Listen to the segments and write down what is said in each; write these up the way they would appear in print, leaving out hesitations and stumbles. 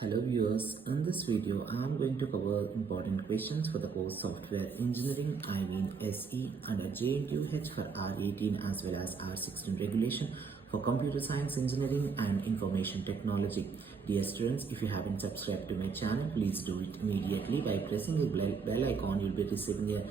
Hello viewers, in this video I am going to cover important questions for the course Software Engineering, SE under Jntuh for R18 as well as R16 regulation for Computer Science Engineering and Information Technology. Dear students, if you haven't subscribed to my channel, please do it immediately by pressing the bell icon. You'll be receiving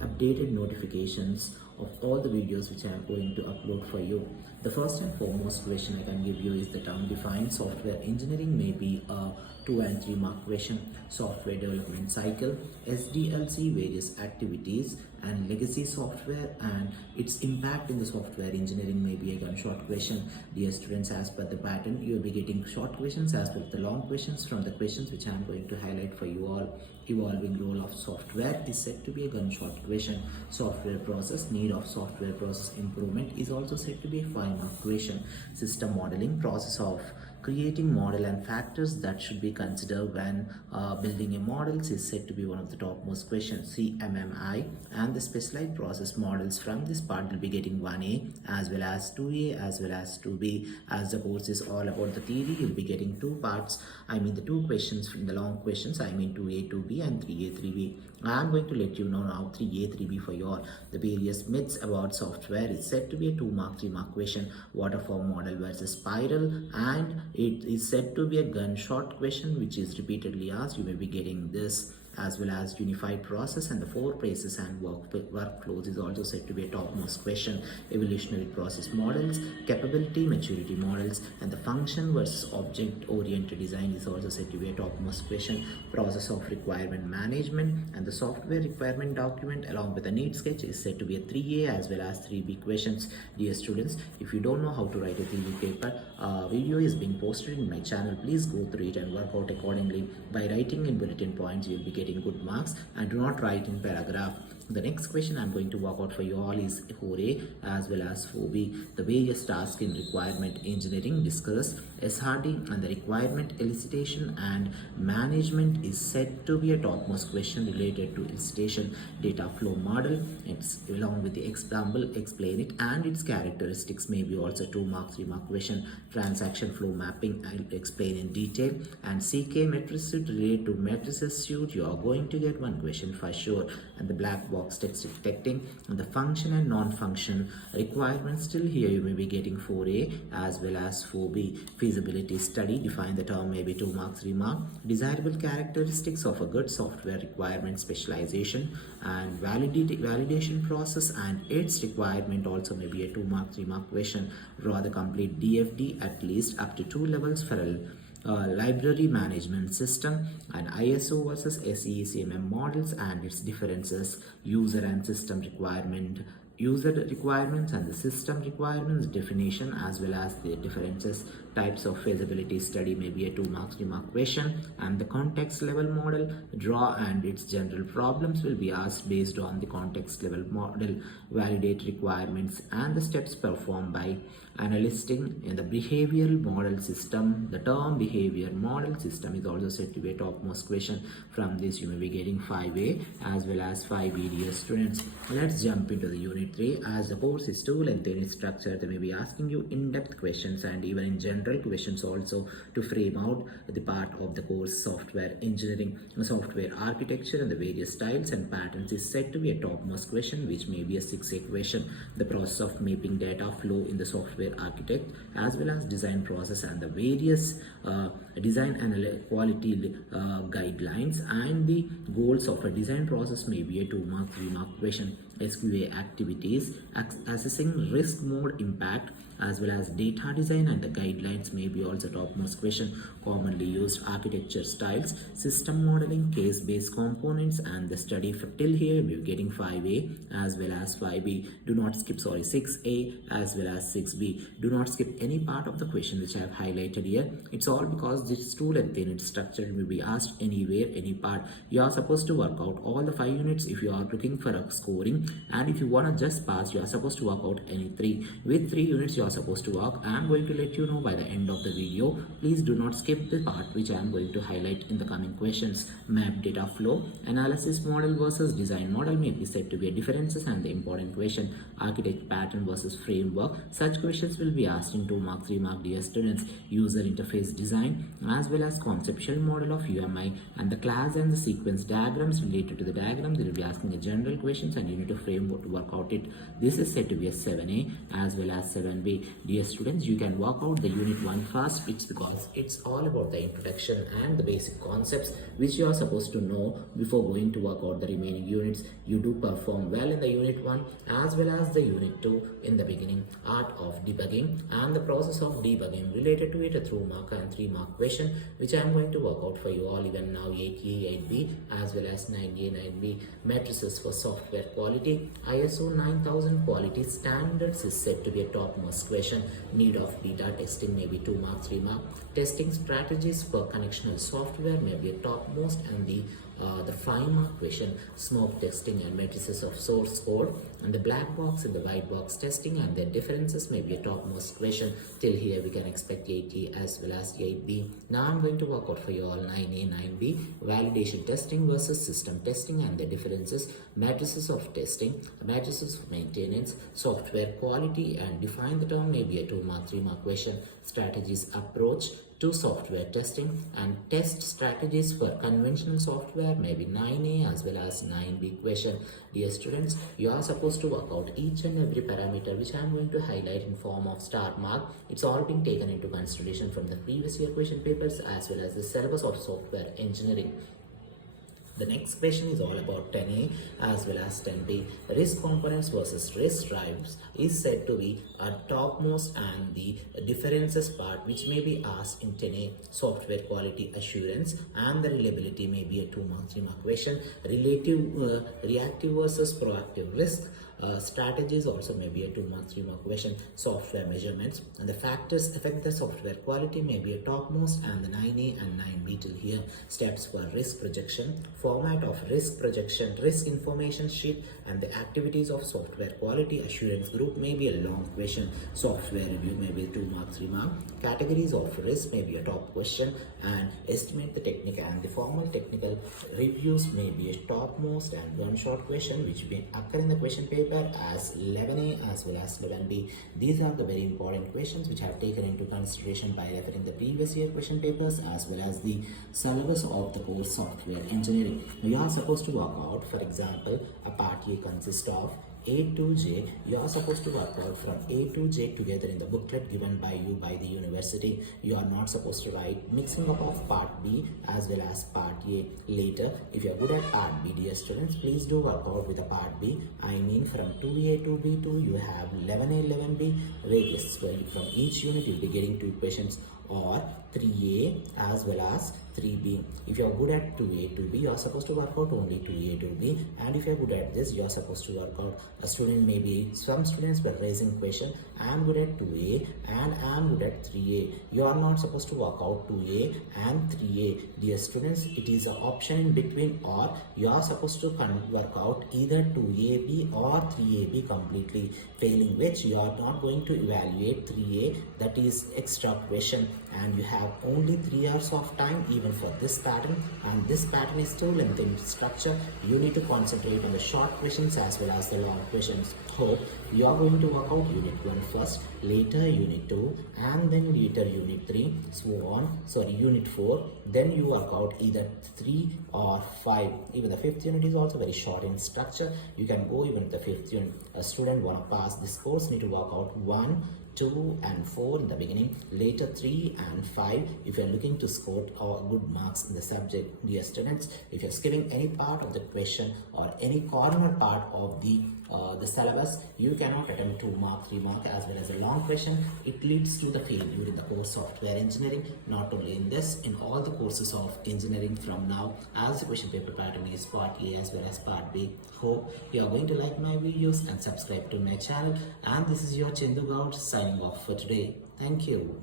updated notifications of all the videos which I am going to upload for you. The first and foremost question I can give you is the term defined software engineering may be a 2 and 3 mark question. Software development cycle, SDLC, various activities and legacy software and its impact in the software engineering may be a gunshot question. Dear students, as per the pattern, you will be getting short questions as well as the long questions from the questions which I am going to highlight for you all. Evolving role of software is said to be a gunshot question. Software process, need of software process improvement is also said to be a 5 mark question. System modeling, process of creating model and factors that should be considered when building a model is said to be one of the topmost questions. CMMI and the specialized process models from this part will be getting 1A as well as 2A as well as 2B. As the course is all about the theory, you'll be getting two parts. The two questions from the long questions, 2A, 2B and 3A, 3B. I am going to let you know now 3A, 3B for you all. The various myths about software is said to be a 2 mark, 3 mark question. Waterfall model versus spiral, and it is said to be a gunshot question which is repeatedly asked. You may be getting this, as well as unified process and the 4 phases and workflows is also said to be a topmost question. Evolutionary process models, capability maturity models, and the function versus object oriented design is also said to be a topmost question. Process of requirement management and the software requirement document along with a need sketch is said to be a 3A as well as 3B questions. Dear students, if you don't know how to write a theory paper, video is being posted in my channel. Please go through it and work out accordingly. By writing in bulletin points, you will be getting good marks, and do not write in paragraph. The next question I'm going to work out for you all is 4A as well as 4B. The various tasks in requirement engineering discussed. SRD and the requirement elicitation and management is said to be a topmost question related to elicitation. Data flow model, it's along with the example, explain it and its characteristics may be also 2 mark, 3 mark question. Transaction flow mapping, I'll explain in detail. And CK matrix suite related to matrices suite, you are going to get one question for sure. And the black box text detecting and the function and non-function requirements, still here you may be getting 4A as well as 4B. Feasibility study, define the term, maybe 2 mark, 3 mark. Desirable characteristics of a good software requirement specialization and validation process and its requirement also may be a 2 mark, 3 mark question. Draw the complete DFD at least up to 2 levels for a library management system, and ISO versus SECMM models and its differences. User and system requirement, user requirements and the system requirements definition as well as the differences. Types of feasibility study may be a 2 mark, 3 mark question. And the context level model, draw and its general problems will be asked based on the context level model. Validate requirements and the steps performed by analyzing in the behavioral model system. The term behavior model system is also said to be a topmost question. From this you may be getting 5A as well as 5B. Dear students, let's jump into the unit 3. As the course is too lengthy in its structure, they may be asking you in-depth questions and even in general questions also to frame out the part of the course software engineering. Software architecture and the various styles and patterns is said to be a topmost question which may be a 6A question. The process of mapping data flow in the software architect as well as design process and the various design and quality guidelines and the goals of a design process may be a 2 mark, 3 mark question. SQA activities, assessing risk mode impact as well as data design and the guidelines may be also topmost question. Commonly used architecture styles, system modeling, case-based components and the study. Till here we're getting 5A as well as 5B. Do not skip 6A as well as 6B. Do not skip any part of the question which I have highlighted here. It's all because this too lengthy in its structure. It will be asked anywhere, any part. You are supposed to work out all the 5 units if you are looking for a scoring, and if you want to just pass, you are supposed to work out any 3. With 3 units you are supposed to work. I am going to let you know by the end of the video. Please do not skip the part which I am going to highlight in the coming questions. Map data flow, analysis model versus design model may be said to be a differences and the important question. Architect pattern versus framework, such questions will be asked in 2 mark, 3 mark. Dear students, user interface design, as well as conceptual model of UMI and the class and the sequence diagrams related to the diagram. They will be asking a general questions and you need to frame to work out it. This is said to be a 7A as well as 7B. Dear students, you can work out the unit 1 first. It's because it's all about the introduction and the basic concepts which you are supposed to know before going to work out the remaining units. You do perform well in the unit 1 as well as the unit 2 in the beginning. Art of debugging and the process of debugging related to it, a 2-mark and 3-mark question which I am going to work out for you all even now. 8A, 8B as well as 9A, 9B. Matrices for software quality. ISO 9000 quality standards is said to be a topmost question. Need of beta testing may be 2-mark, 3-mark. Testing strategies for connectional software may be a topmost, and the 5-mark question. Smoke testing and matrices of source code, and the black box and the white box testing and their differences may be a topmost question. Till here we can expect 8A as well as 8B. Now I'm going to work out for you all 9A, 9B. Validation testing versus system testing and their differences. Matrices of testing, matrices of maintenance, software quality, and define the term may be a 2-mark, 3-mark question. Strategies approach to software testing and test strategies for conventional software may be 9A as well as 9B question. Dear students, you are supposed to work out each and every parameter which I am going to highlight in form of star mark. It's all been taken into consideration from the previous year question papers as well as the syllabus of software engineering. The next question is all about 10A as well as 10B. Risk components versus risk drives is said to be a topmost, and the differences part which may be asked in 10A. Software quality assurance and the reliability may be a 2-mark, 3-mark question. Reactive versus proactive risk. Strategies also may be a 2-mark, 3-mark question. Software measurements and the factors affect the software quality may be a topmost, and the 9A and 9B till here. Steps for risk projection, format of risk projection, risk information sheet, and the activities of software quality assurance group may be a long question. Software review may be 2-mark, 3-mark. Categories of risk may be a top question, and estimate the technical and the formal technical reviews may be a topmost and one-shot question which may occur in the question paper as 11A as well as 11B. These are the very important questions which I have taken into consideration by referring the previous year question papers as well as the syllabus of the course software engineering. You are supposed to work out, for example, a part A consists of A to J. You are supposed to work out from A to J together in the booklet given by you by the university. You are not supposed to write mixing up of part B as well as part A later. If you are good at part B, dear students, please do work out with the part B. I mean from 2A to B2 you have 11A, 11B. Various from each unit you will be getting 2 questions, or 3A as well as 3B. If you are good at 2A to B, you are supposed to work out only 2A to B, and if you are good at this, you are supposed to work out. A student maybe, some students were raising question, I am good at 2A and I am good at 3A. You are not supposed to work out 2A and 3A. Dear students, it is an option in between, or you are supposed to work out either 2AB or 3AB completely, failing which you are not going to evaluate 3A, that is extra question, and you have only 3 hours of time even for this pattern, and this pattern is too lengthy in structure. You need to concentrate on the short questions as well as the long questions. Hope you are going to work out unit 1 first, later unit 2, and then later unit 3, so on. Unit 4, then you work out either 3 or 5. Even the 5th unit is also very short in structure. You can go even the 5th unit. A student want to pass this course need to work out 1, 2 and 4 in the beginning, later 3 and 5 if you are looking to score good marks in the subject. Dear students, if you are skipping any part of the question or any corner part of the syllabus, you cannot attempt 2 mark, 3 mark as well as a long question. It leads to the failure in the course software engineering, not only in this, in all the courses of engineering from now, as the question paper pattern is part A as well as part B. Hope you are going to like my videos and subscribe to my channel, and this is your Jntuh R18 signing off for today. Thank you.